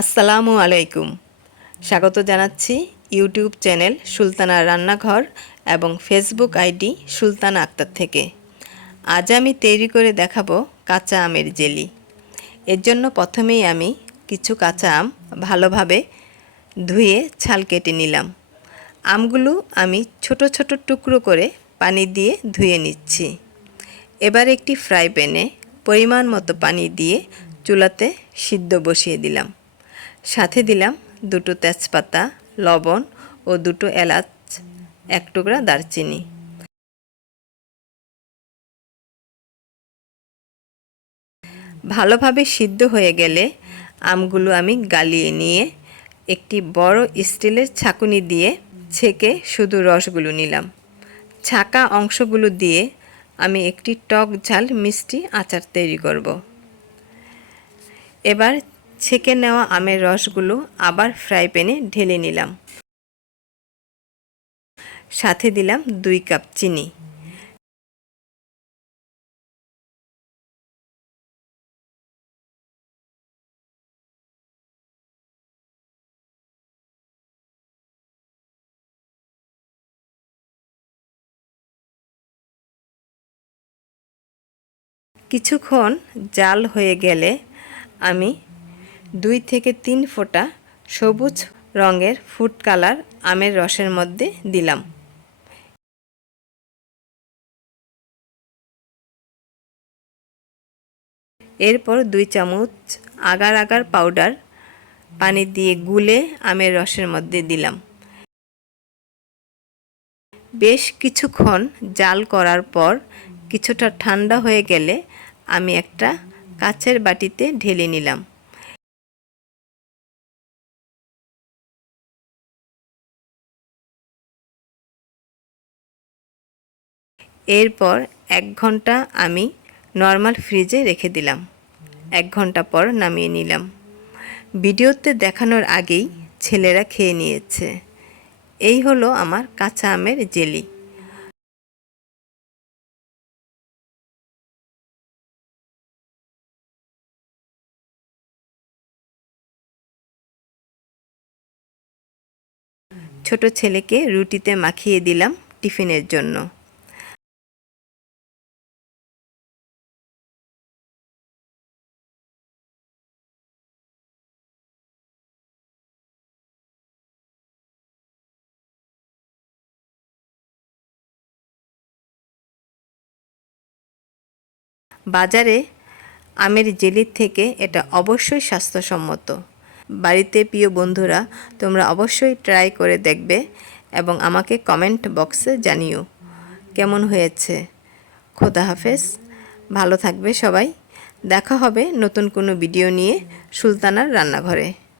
আসসালামু আলাইকুম। স্বাগত জানাচ্ছি ইউটিউব চ্যানেল সুলতানা রান্নাঘর এবং ফেসবুক আইডি সুলতানা আক্তার থেকে। আজ আমি তৈরি করে দেখাবো কাঁচা আমের জেলি। এর জন্য প্রথমেই আমি কিছু কাঁচা আম ভালোভাবে ধুয়ে ছাল কেটে নিলাম। আমগুলো আমি ছোট ছোট টুকরো করে পানি দিয়ে ধুয়ে নিচ্ছি। এবার একটি ফ্রাই প্যানে পরিমাণ মতো পানি দিয়ে চুলাতে সিদ্ধ বসিয়ে দিলাম। সাথে দিলাম দুটো তেজপাতা, লবণ ও দুটো এলাচ, এক টুকরা দারচিনি। ভালোভাবে সিদ্ধ হয়ে গেলে আমগুলো আমি গালিয়ে নিয়ে একটি বড় স্টিলের ছাঁকুনি দিয়ে ছেঁকে শুধু রসগুলো নিলাম। ছাঁকা অংশগুলো দিয়ে আমি একটি টক ঝাল মিষ্টি আচার তৈরি করব। এবার ছেঁকে নেওয়া আমের রসগুলো আবার ফ্রাই প্যানে ঢেলে নিলাম। সাথে দিলাম 2 কাপ চিনি। কিছুক্ষণ জাল হয়ে গেলে আমি 2 থেকে 3 ফোঁটা সবুজ রঙের ফুড কালার আমের রসের মধ্যে দিলাম। এরপর 2 চামচ আগার আগার পাউডার পানি দিয়ে গুলে আমের রসের মধ্যে দিলাম। বেশ কিছুক্ষণ জাল করার পর কিছুটা ঠান্ডা হয়ে গেলে আমি একটা কাচের বাটিতে ঢেলে নিলাম। এরপর 1 ঘন্টা আমি নর্মাল ফ্রিজে রেখে দিলাম। 1 ঘন্টা পর নামিয়ে নিলাম। ভিডিওতে দেখানোর আগেই ছেলেরা খেয়ে নিয়েছে। এই হলো আমার কাঁচা আমের জেলি। ছোট ছেলেকে রুটিতে মাখিয়ে দিলাম টিফিনের জন্য। বাজারে আমের জেলির থেকে এটা অবশ্যই স্বাস্থ্যসম্মত। বাড়িতে প্রিয় বন্ধুরা, তোমরা অবশ্যই ট্রাই করে দেখবে এবং আমাকে কমেন্ট বক্সে জানিও কেমন হয়েছে। খোদা হাফেজ, ভালো থাকবে সবাই। দেখা হবে নতুন কোনো ভিডিও নিয়ে সুলতানার রান্নাঘরে।